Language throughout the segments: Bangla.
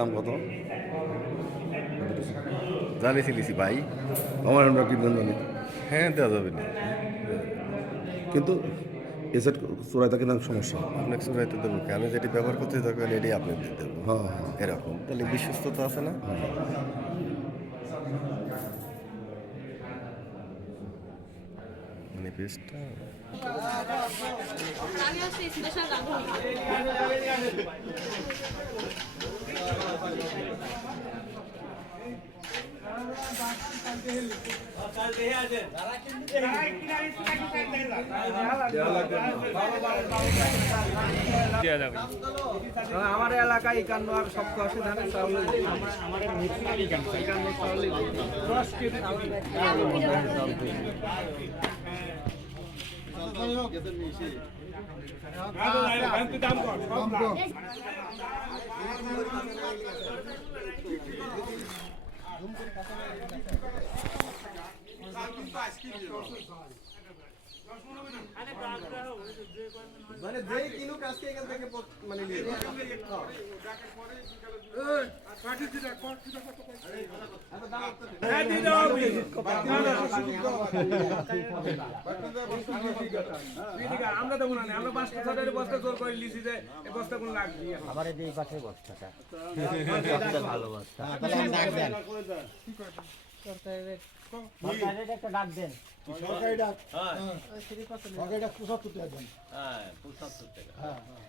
দাম কত? জানিয়েছি দিছি ভাই। আমার আমরা কিনবেন জানি হ্যাঁ দেওয়া যাবে না। কিন্তু এসেট চোরাই থাকে না সমস্যা। আপনাকে শুনাইতে দেবো কি? আমি যেটি ব্যবহার করতে থাকবেন এটাই আপনাকে দিয়ে দেবো। হ্যাঁ হ্যাঁ। এরকম। তাহলে বিশ্বস্ততা আছে না? মানে পেস্টটা আমি আমার এলাকায় একান্ন আর সপ্ত আছে ধানের চাউল একান্ন চাউল দশ কেজি মানে যেই কিনুক আজকে এখান থেকে মানে নিয়ে আমরা দেবো না আমরা পাঁচ বছরের বস্তা জোর করে লিছি যে এই বস্তা কোন লাগবে আবার এই পাশে বস্তাটা ভালো বস্তা সরকারের একটা ডাক দেন।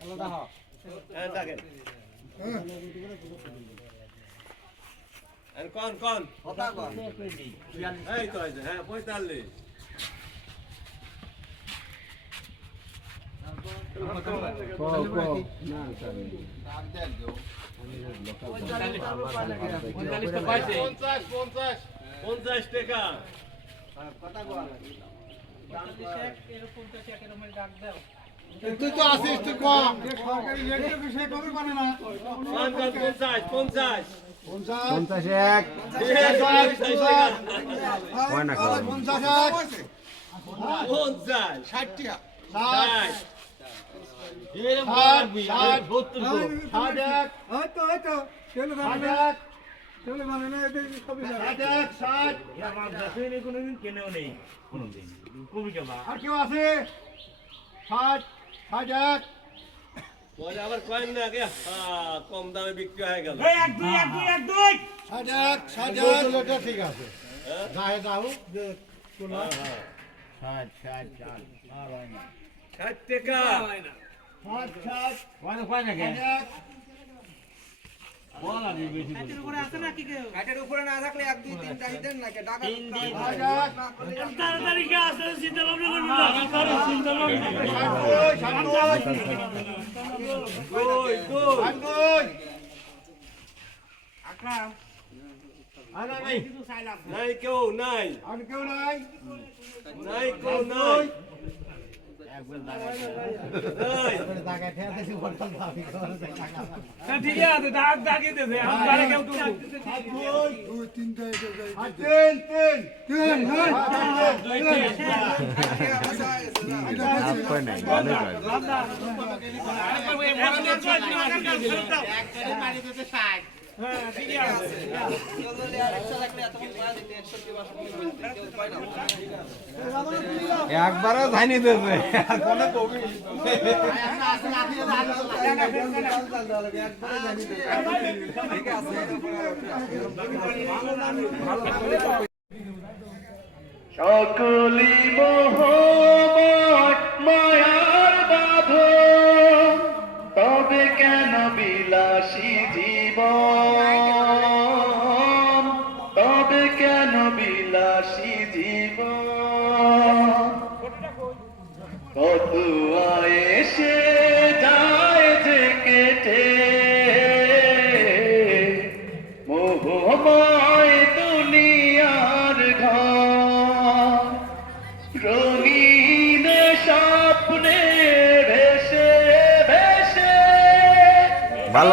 আলাদা হোক কোন কোন। এই তো হ্যাঁ পঁয়তাল্লিশ। পঞ্চাশ। টাকা তুই তো আসিস তুই কম পঞ্চাশ পঞ্চাশ পঞ্চাশ পঞ্চাশ এক হয় পঞ্চাশ এক পঞ্চাশ ষাট টাকা ষাট ষাট ষাট ষাট এক হয়তো হয়তো ষাট এক চলে মানে না এদের সবই ষাট এক ষাট। আর কেউ আছে? ষাট ষাট এক। পরে আবার কয়েন না গে হ্যাঁ, কম দামে বিক্রি হয়ে গেল। ষাট এক ষাট এক। ঠিক আছে। যে ষাট ষাট ষাট। হয় না। দুই টাকা। না ষাট ষাট। দুই দুই দুই দুই আর নাই। নাই কেউ নাই। আর কেউ নাই। নাই কেউ নাই। ঠিক আছে দাগ দাগিয়ে দেবে আমি কেউ তো তিন একবারও জানি দেবে। সকলি মোহময় মায়ার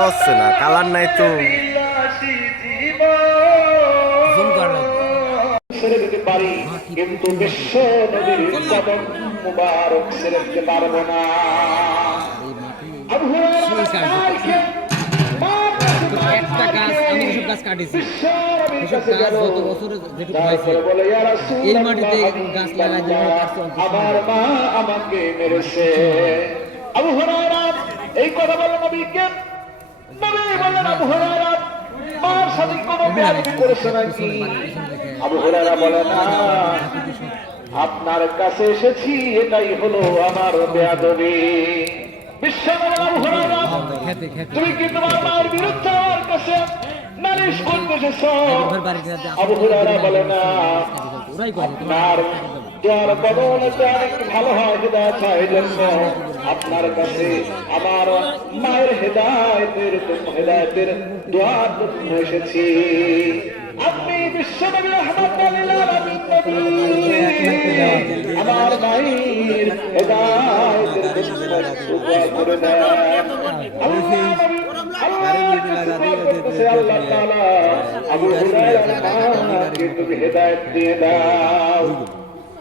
হচ্ছে না, কালার নাই তো। গাছ কাটিছি এসব গাছ গাছ আমার মা আমাকে মেরেছে এই কথা বলে নবীকে নবী বললেন আবু হুরায়রা মার সাথে কোনো বেয়াদবি করেছে নাকি আবু হুরায়রা বলে না আপনার কাছে এসেছি এটাই হলো আমার বেয়াদবি। তুমি কি তোমার মায়ের বিরুদ্ধে আমার কাছে নালিশ করতে এসেছ? আবু হুরায়রা বলে না আপনার বদলতে অনেক ভালো হয় হেদায়ত হয় জন্য। আপনার কাছে আমার মায়ের হেদায়তের হেদায়তের দোয়ার জন্য এসেছি। আপনি বিশ্বনবী। আমার মায়ের হেদায়তের দোয়া করে দেন আল্লাহ তাআলা আবু হুরায়রার তুমি হেদায়েত দিয়ে দাও।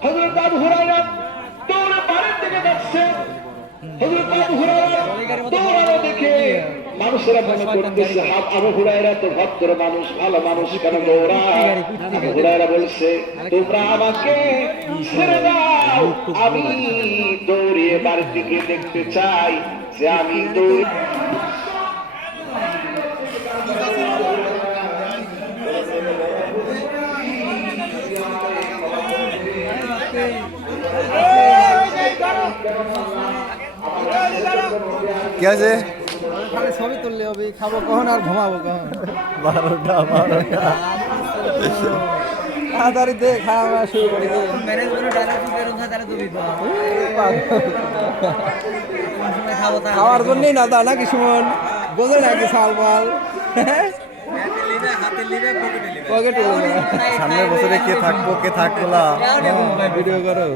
হযরত আবু হুরায়রা মানুষেরা মনে করতেছে আব- হুরায়রা তো ভদ্র মানুষ ভালো মানুষ কেন হুরায়রা বলছে তোমরা আমাকে আমি দৌড়িয়ে বাড়ির দিকে দেখতে চাই যে আমি দৌড়ে কি আছে? ছবি তুললে হবে খাব কখন আর ঘুমাবো কখন? বারোটা বারোটা। তাড়াতাড়ি দে খাওয়া শুরু করে দে। ম্যানেজ করে খাওয়ার জন্যই না তা নাকি সুমন? বোঝে নাকি সাল পকেটে সামনের বছরে কে থাকব কে থাকব না? ভিডিও করো।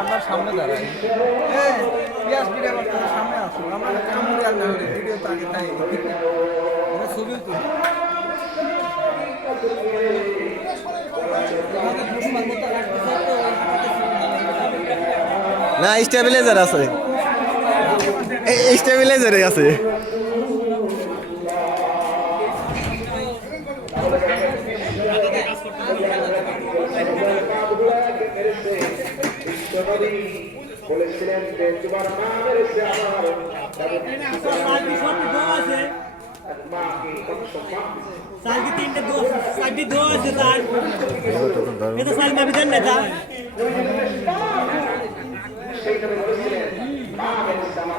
আমার সামনে দাঁড়াই। পিয়াস ভিডিও করতে সামনে আসো আমরা কামড়ি আর না ভিডিও তো আগে তাই আমরা ছবিও তুলি না স্টেবিলাইজার আছে। স্টেবিলাইজারে আছে। বলেছিলেন যে তোমার মা মেরেছে আমার সেইখানে বলেছিলেন মা মেরেছে আমার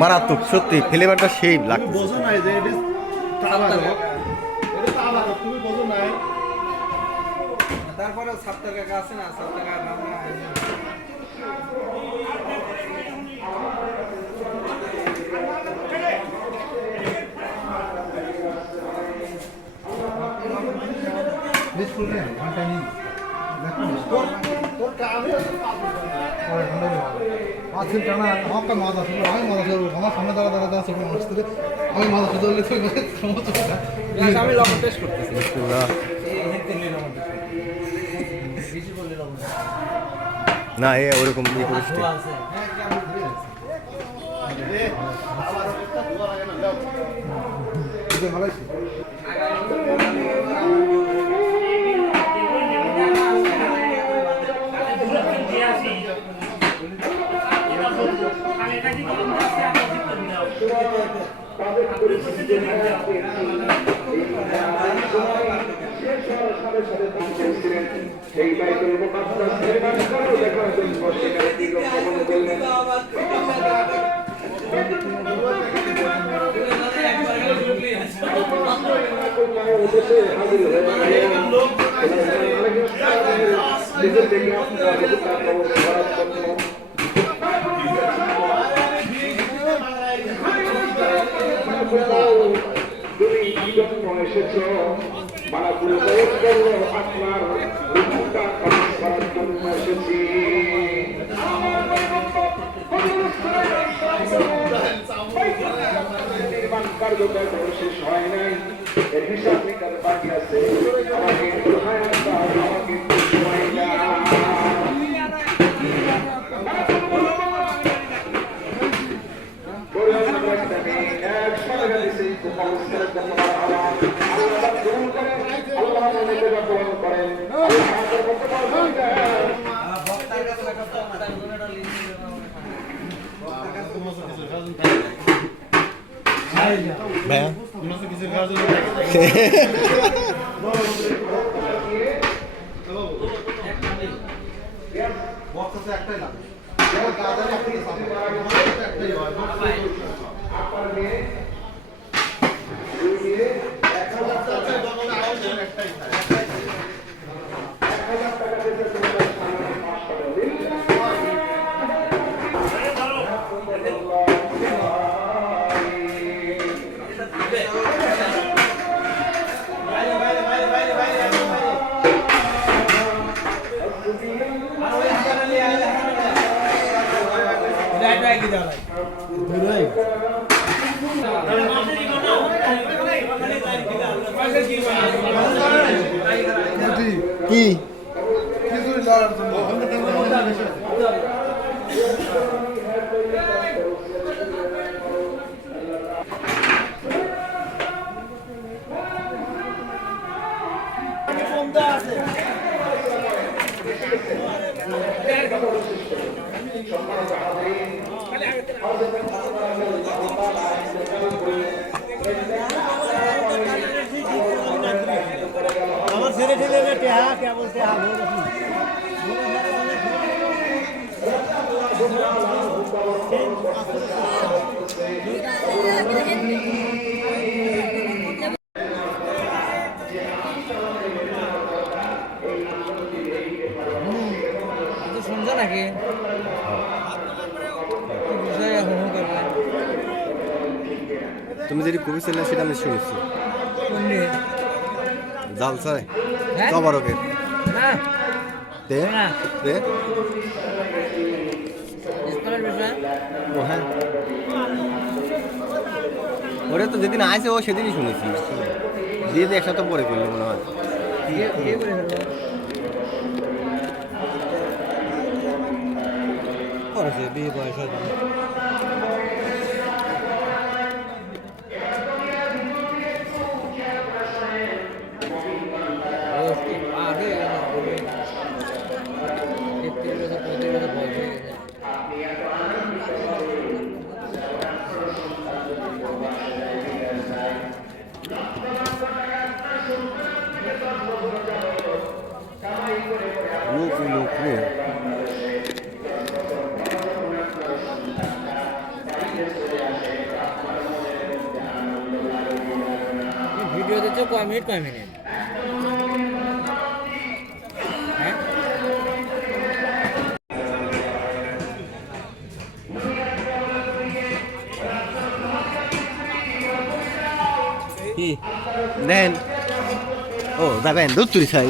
মারাত্মক সত্যি ফ্লেভারটা সেই লাগছে বোঝো নাই যে এটা এটা তো তুমি বোঝো নাই। তারপরে সাত টাকা আছে না সাত টাকা আমরা মাছের টানা আমাকে মাথা শুধু আমি মাথা শুধু আমার সামনে দাঁড়া দাঁড়া দাঁড়া থেকে আমি মাথা শুধু তুই আমি লবণ টেস্ট করতেছি না এ ওরকম ইয়ে করিস। এই বাইতুল মুকাদ্দাস নির্মাণ করে সেখানে তিনি ভ্রমণ করলেন হাজির হয়ে নিজের থেকে আপনারা এসেছ মালাকুল মৌত বলল আপনার রূপটা খরচ করার জন্য এসেছি। নির্মাণ কার্যটা এখনও শেষ হয় নাই। হিসাব নিকাশ বাকি আছে। শুনছো নাকি তুমি যেটি কবি ছিলেন সেটা আমি শুনেছি। নিয়ে জালসায় হ্যাঁ? তবরকের না। তে তে হ্যাঁ। ওরে তো যেদিন আসে ও সেদিনই শুনেছি। দিয়ে দিয়ে একসাথে পরে করল মনে হয়। বিয়ে বয়স আগে তেত্রিশ বছর পঁয়ত্রিশ বছর বয়স হয়ে গেছে লোক লোক রে ভিডিও দিচ্ছ কয় মিনিট কয় মিনিট হ্যাঁ কি দেন ও যাবেন দুধ তুলি খাই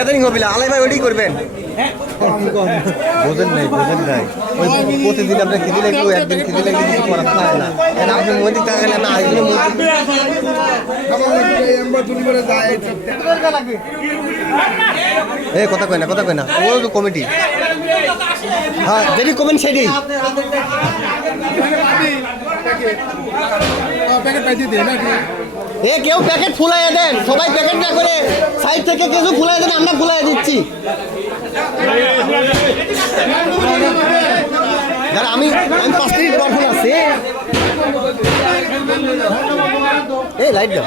গ্যাদারিং হবে আলাই ভাই ওইটাই করবেন। বোঝেন নাই বোঝেন নাই। ওই প্রতিদিন আপনার খিদি লাগল একদিন খিদি লাগল কিছু করার থাকে না। আপনি মন্দির টাকা গেলে না আসলে এই কথা কয় না কথা কয় না। ও তো কমিটি। হ্যাঁ যেটি কমেন সেটি। এ, কেউ প্যাকেট ফুলাইয়া দেন। সবাই প্যাকেট না করে সাইড থেকে কিছু ফুলাইয়া দেন, আমরা ফুলাইয়া দিচ্ছি। আমি আমি পাঁচ মিনিট পর ফুল আসছি। এই লাইট দাও।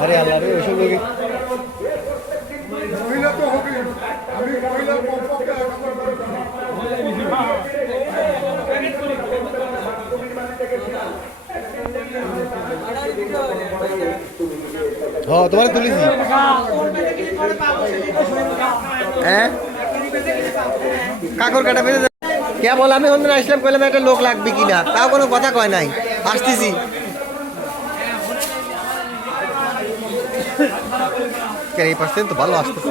আরে আল্লাহ রে ওইসব লোকে হ্যাঁ তোমার তুলেছি। হ্যাঁ? কাকর কাটা বেঁধে কে বল, আমি অন্য আসলাম? কইলাম একটা লোক লাগবে কিনা? তাও কোনো কথা কয় নাই। আসতেছি। এই তো ভালো আসতেছে।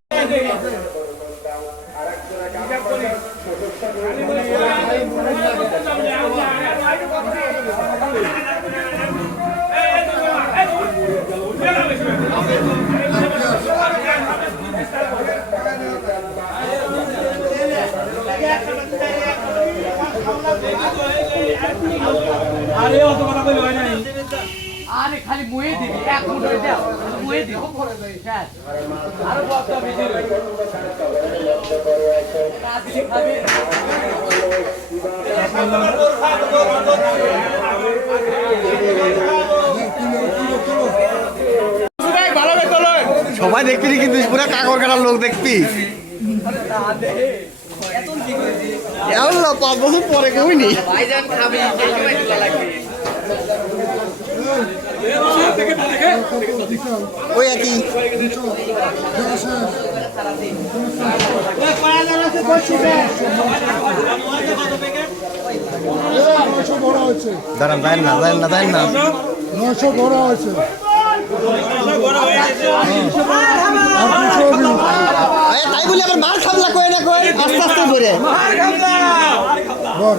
আরে খালি মুয়ে দিবি এক মুঠ হয়ে দাও মুয়ে দিবি হ্যাঁ আরও বড় বেশি রাত্রি খাবি সবাই দেখবি কিন্তু পুরো কাকর কাটার লোক দেখবি এমন পাঁচ বছর পরে কেউই নেই ভাইজান খাবি সেই সময় তোলা লাগবে। ওই একই। দাঁড়ান দেন না দেন না দেন না। নয়শো বড় হয়েছে। এই তাই বলে আবার মার খাবলা কই না কই আস্তে আস্তে করে আমি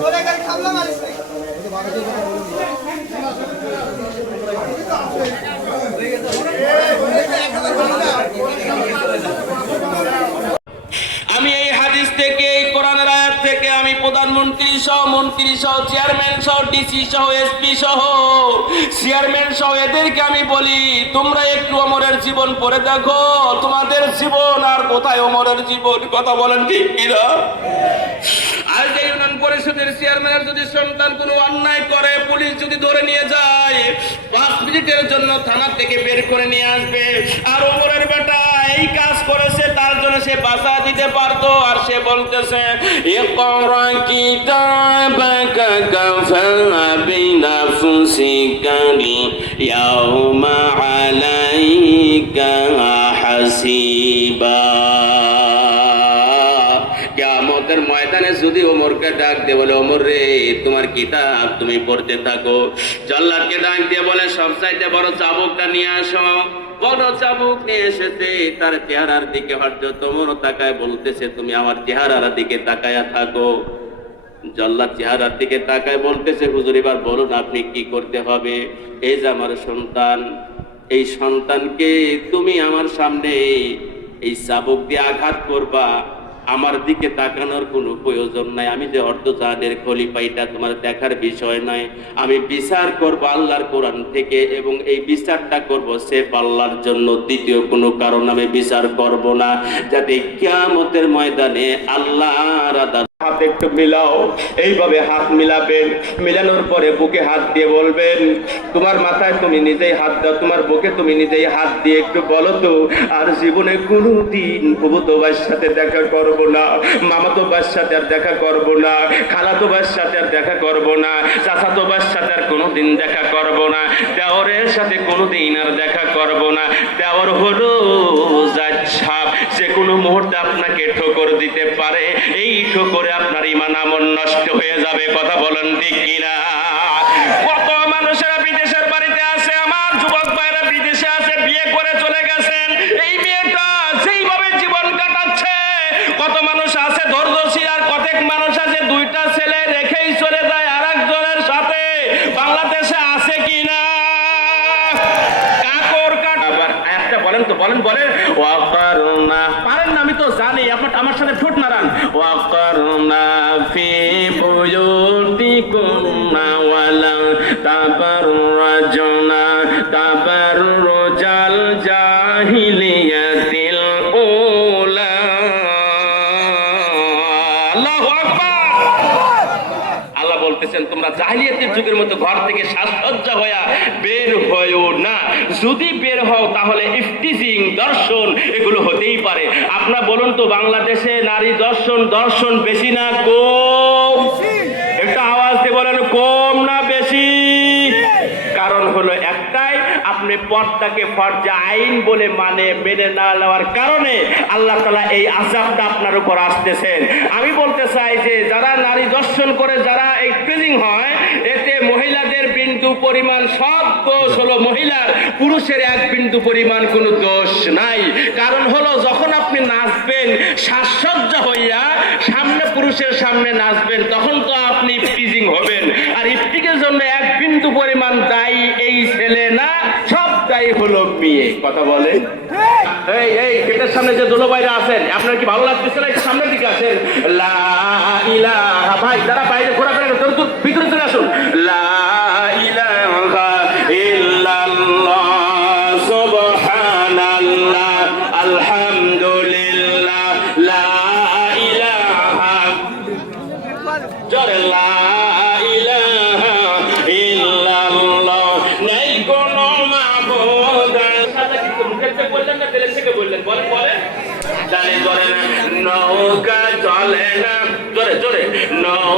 এই হাদিস থেকে, এই কোরআনের আয়াত থেকে আমি প্রধানমন্ত্রী সহ, মন্ত্রী সহ, চেয়ারম্যান সহ, ডিসি সহ, এসপি সহ, চেয়ারম্যান সহ, এদেরকে আমি বলি, তোমরা একটু অমরের জীবন পড়ে দেখো। তোমাদের জীবন আর কোথায় অমরের জীবন? কথা বলেন ঠিক কিনা? পরিষদের চেয়ারম্যানের যদি সন্তান কোনো অন্যায় করে, পুলিশ যদি ধরে নিয়ে যায়, পাঁচ মিনিটের জন্য থানা থেকে বের করে নিয়ে আসবে। আর ওমরের বেটা এই কাজ করেছে, তার জন্য সে বাসা দিতে পারতো। আর সে বলতেছে কিতাবাকা কাফা যদি ওমরকে ডাক দিয়ে বলে, ওমর রে, তোমার কিতাব তুমি পড়তে থাকো। জল্লাদকে ডাক দিয়ে বলে সব চাইতে বড় চাবুকটা নিয়ে আসো। বড় চাবুক নিয়ে এসেছে, তার চেহারার দিকে হয়তো তোমর তাকায়, বলতেছে, তুমি আমার চেহারার দিকে তাকায়া থাকো। জল্লাদ চেহারার দিকে তাকায়, বলতেছে, হুজুর, এবার বলুন আপনি কি করতে হবে? এই যে আমার সন্তান, এই সন্তানকে তুমি আমার সামনে এই চাবুক দিয়ে আঘাত করবা। আমার দিকে তাকানোর কোনো প্রয়োজন নাই। আমি যে অর্ধজাহানের খলিফা, এটা তোমার দেখার বিষয় নয়। আমি বিচার করব আল্লাহর কোরআন থেকে এবং এই বিচারটা করব সে আল্লাহর জন্য। দ্বিতীয় কোনো কারণ আমি বিচার করব না। যাতে কিয়ামতের ময়দানে আল্লাহ হাত একটু মিলাও। এইভাবে হাত মিলাবেন। মিলানোর পরে বুকে হাত দিয়ে বলবেন, তোমার মাথায় তুমি নিজেই হাত দাও, তোমার বুকে তুমি নিজেই হাত দিয়ে একটু বলো তো, আর জীবনে কোনো দিন ভাইয়ের সাথে দেখা করব না মামাতো ভাইয়ের সাথে আর দেখা করব না খালাতো ভাইয়ের সাথে আর দেখা করব না চাচাতো ভাইয়ের সাথে আর কোনোদিন দেখা করব না, দেওরের সাথে কোনোদিন আর দেখা করব না, দেওর হলো যাচ্ছাপ যে কোনো মুহূর্তে আপনাকে ঠোকর দিতে পারে, এই ঠোকরে আপনার ইমান আমল নষ্ট হয়ে যাবে, কথা বলেন ঠিক কিনা? কত মানুষেরা বিদেশের বাড়িতে আছে, আমার যুবক ভাইরা বিদেশে আছে, বিয়ে করে চলে গেছেন। এই মেয়েটা জীবন কাটাচ্ছে, কত মানুষ আছে ধৈর্যশীল আর কতক মানুষ আছে, দুইটা ছেলে রেখেই চলে যায় আর একজনের সাথে। বাংলাদেশে আছে কি একটা বলেন তো বলেন বলেন। ওয়াকারনা। পারেন না আমি তো জানি আপনার আমার সাথে ঠোঁট নাড়ান। ওয়াকারনা ফি বুয়ুতিকুন্না ওয়ালা তাবাররাজনা তাবাররুজাল জাহিলিয়াতিল জাহিলিয়াতের যুগের মতো ঘর থেকে সাজসজ্জা হইয়া বের হয়েও না। যদি বের হও তাহলে ইফটিজিং দর্শন এগুলো হতেই পারে। আপনার বলুন তো বাংলাদেশে নারী দর্শন দর্শন বেশি না কম? একটা আওয়াজ দিয়ে বলেন কম না বেশি। কারণ হলো আপনি পথটাকে ফরজা আইন বলে মানে মেনে না নেওয়ার কারণে আল্লাহ তালা এই আজাবটা আপনার উপর আসতেছেন। আমি বলতে চাই যে, যারা নারী দর্শন করে, যারা এই ট্রেনিং হয়, এতে মহিলাদের বিন্দু পরিমাণ সব দোষ হলো মহিলার, পুরুষের এক বিন্দু পরিমাণ কোনো দোষ নাই। কারণ হলো, যখন আপনি নাচবেন, সাজসজ্জা হইয়া পুরুষের সামনে নাচবেন, তখন তো আপনি ইফটিজিং হবেন। আর ইফটিকের জন্য এক বিন্দু পরিমাণ দায়ী এই ছেলে না, সব দায়ী হলো মেয়ে। কথা বলে এই এই, গেটের সামনে যে দোলো বাইরে আছেন, আপনার কি ভালো লাগতেছে না সামনের দিকে আসেন? লা ইলাহা, ভাই যারা বাইরে ঘোরাফেরা ভিতরে চলে আসুন।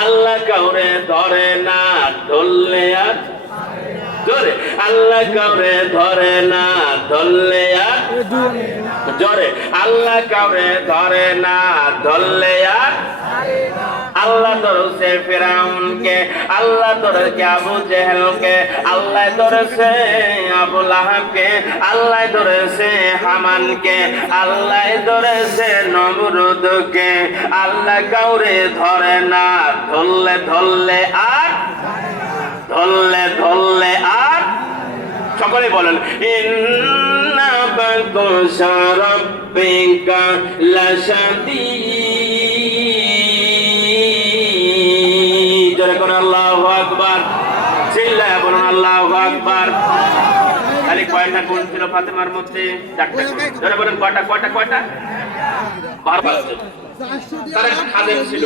আল্লাহ কাউরে ধরে না ধরলে আর জোরে আল্লাহ কাউরে ধরে না ধরলে আর জোরে আল্লাহ কাউরে ধরে না ধরলে আর আল্লাহ ধরছে ফেরাউনকে, আল্লাহ ধরেছে আবু জেহেলকে, আল্লাহ ধরেছে আবু লাহাবকে, আল্লাহ ধরেছে হামানকে, আল্লাহ ধরেছে নমরুদকে। আল্লাহ কাউরে ধরে না, ধরলে ধরলে আর, ধরলে ধরলে আর। সকলে বলেন, ইন্না বাতুশা রাব্বিকা লাশাদীদ কয়টা কয়টা কয়টা তার একটা খাদেম ছিল।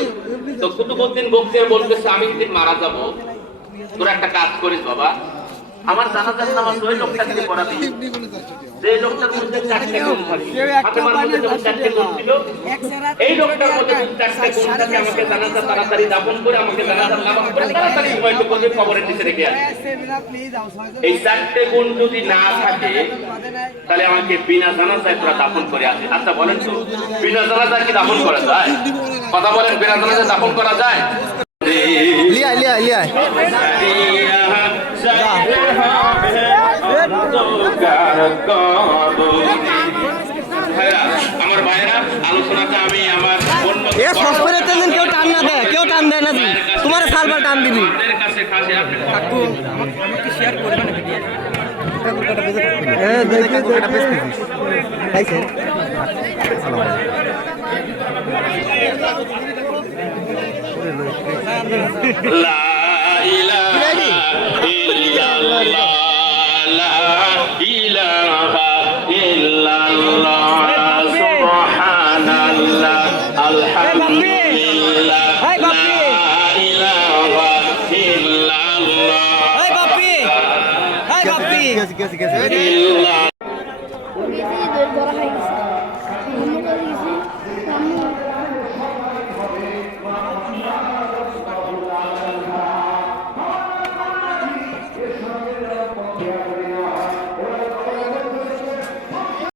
তো কুতুবুদ্দিন বক্তিয়ার বলতেছে, আমি যদি মারা যাব, তোর একটা কাজ করিস বাবা। আমার জানাজার নামাজ ওই লোকটাকে পড়াবি যে লোকটার মধ্যে চারটে গুণ ফাতেমার মধ্যে যেমন চারটে গুণ ছিল। এই লোকটার মধ্যে চারটে গুণ থাকে আমাকে জানাজা তাড়াতাড়ি দাফন করে আমাকে জানাজার নামাজ পড়ে তাড়াতাড়ি সময়টুকু দিয়ে কবরের নিচে রেখে আসে এই চারটে গুণ যদি না থাকে তাহলে আমাকে বিনা জানাজায় তোরা দাফন করে আসে। আচ্ছা বলেন তো বিনা জানাজায় কি দাফন করা যায়? কথা বলেন বিনা জানাজায় দাফন করা যায়? লিয়াই লিয়াই লিয়াই আমার ভাইরা আলোচনাটা আমি আমার এ সসপেনের তেল কেউ টান না দেয় কেউ টান দেয় না তোমার সালবার টান দিবি। আপনাদের কাছে খাসি আপনি আমাকে শেয়ার করবে না ভিডিও লা ইলাহা ইল্লাল্লাহ। গেছি হয়ে গেছে গেছি